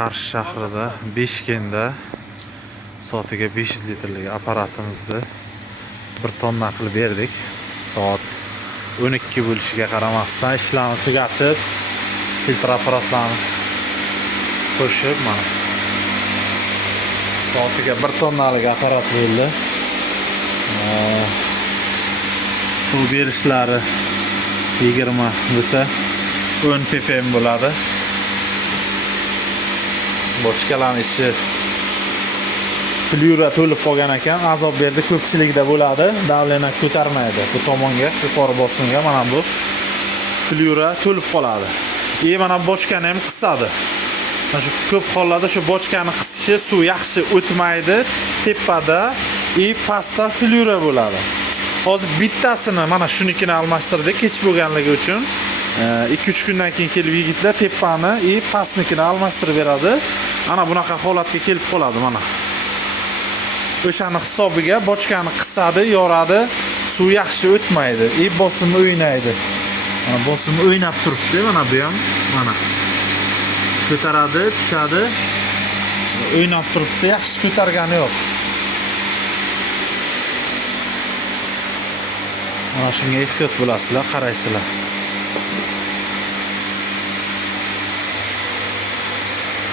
Qarshi shahrida Beshkentda soatiga 500 litrlik apparatimizni 1 tonna qilib berdik. Soat 12 bo'lishiga qaramasdan ishlarni tugatib, filtr apparatlarini qo'shib, mana soatiga 1 tonnalik apparat bo'ldi. Suv berishlari 20 bo'lsa 10 ppm bo'ladi. Bochkalarning ichi flyura to'lib qolgan ekan, azob berdi, ko'pchilikda bo'ladi. Davleniya ko'tarmaydi. Bu tomonga, yuqori bosimga mana bu flyura to'lib qoladi. Mana bochkani ham qisadi. Mana shu ko'p hollarda shu bochkani qisishi suv yaxshi o'tmaydi. Tepada pastda flyura bo'ladi. Hozir bittasini mana shunikini almashtirdik kech bo'lganligi uchun. 2-3 kundan keyin kelib yigitlar tepani pastnikini almashtirib beradi. Ana bunaqa holatga kelib qoladi mana. O'shani hisobiga bochkani qisadi, yoradi, suv yaxshi o'tmaydi, bosim o'ynaydi. Mana bosim o'ynab turibdi, mana bu ham mana. Ko'taradi, tushadi. O'ynab turibdi, yaxshi ko'targani yo'q. Mana shunga ehtiyot bo'lasizlar, qaraysizlar.